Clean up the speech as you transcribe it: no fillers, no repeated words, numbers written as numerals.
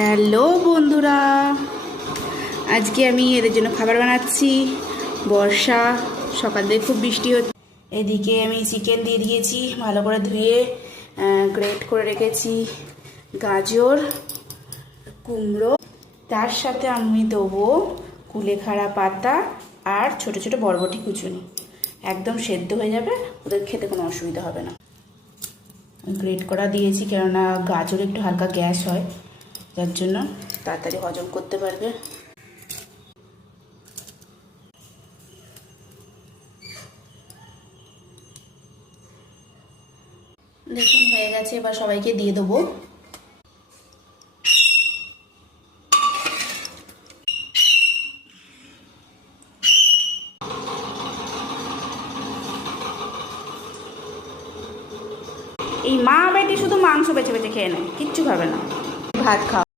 Hello বন্ধুরা, আজকে আমি এদের জন্য খাবার বানাচ্ছি। বর্ষা, সকাল থেকে খুব বৃষ্টি হচ্ছে। এদিকে আমি চিকেন দিয়ে দিয়েছি, ভালো করে ধুয়ে গ্রেট করে রেখেছি গাজর, কুমড়ো। তার সাথে আমি দেবো কুলেখাড়া পাতা আর ছোট ছোট বরবটি কুচুনি। একদম সেদ্ধ হয়ে যাবে, ওদের খেতে কোনো অসুবিধা হবে না। গ্রেট করা দিয়েছি কেননা গাজর একটু হালকা গ্যাস হয়, যার জন্য তাড়াতাড়ি হজম করতে পারবে। দেখুন হয়ে গেছে, এবার সবাইকে দিয়ে দেবো। এই মা বেটি শুধু মাংস বেছে বেছে খেয়ে নেয়, কিচ্ছু খাবে না, ভাত খাও।